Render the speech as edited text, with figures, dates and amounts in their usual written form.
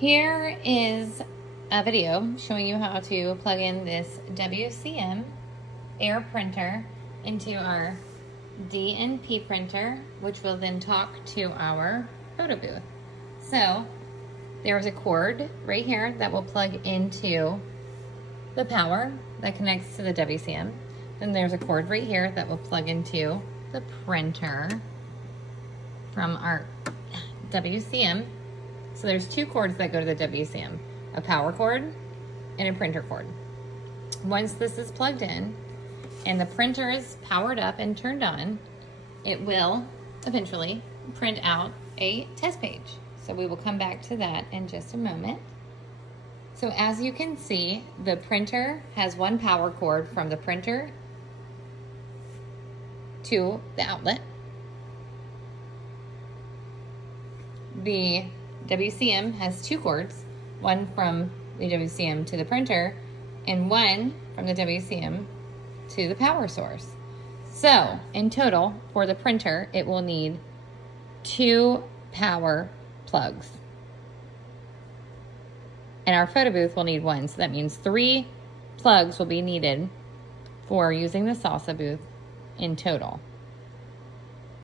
Here is a video showing you how to plug in this WCM air printer into our DNP printer, which will then talk to our photo booth. So there's a cord right here that will plug into the power that connects to the WCM. Then there's a cord right here that will plug into the printer from our WCM. So there's two cords that go to the WCM, a power cord and a printer cord. Once this is plugged in and the printer is powered up and turned on, it will eventually print out a test page. So we will come back to that in just a moment. So as you can see, the printer has one power cord from the printer to the outlet. The WCM has two cords, one from the WCM to the printer and one from the WCM to the power source. So in total for the printer, it will need two power plugs. And our photo booth will need one. So that means 3 plugs will be needed for using the salsa booth in total.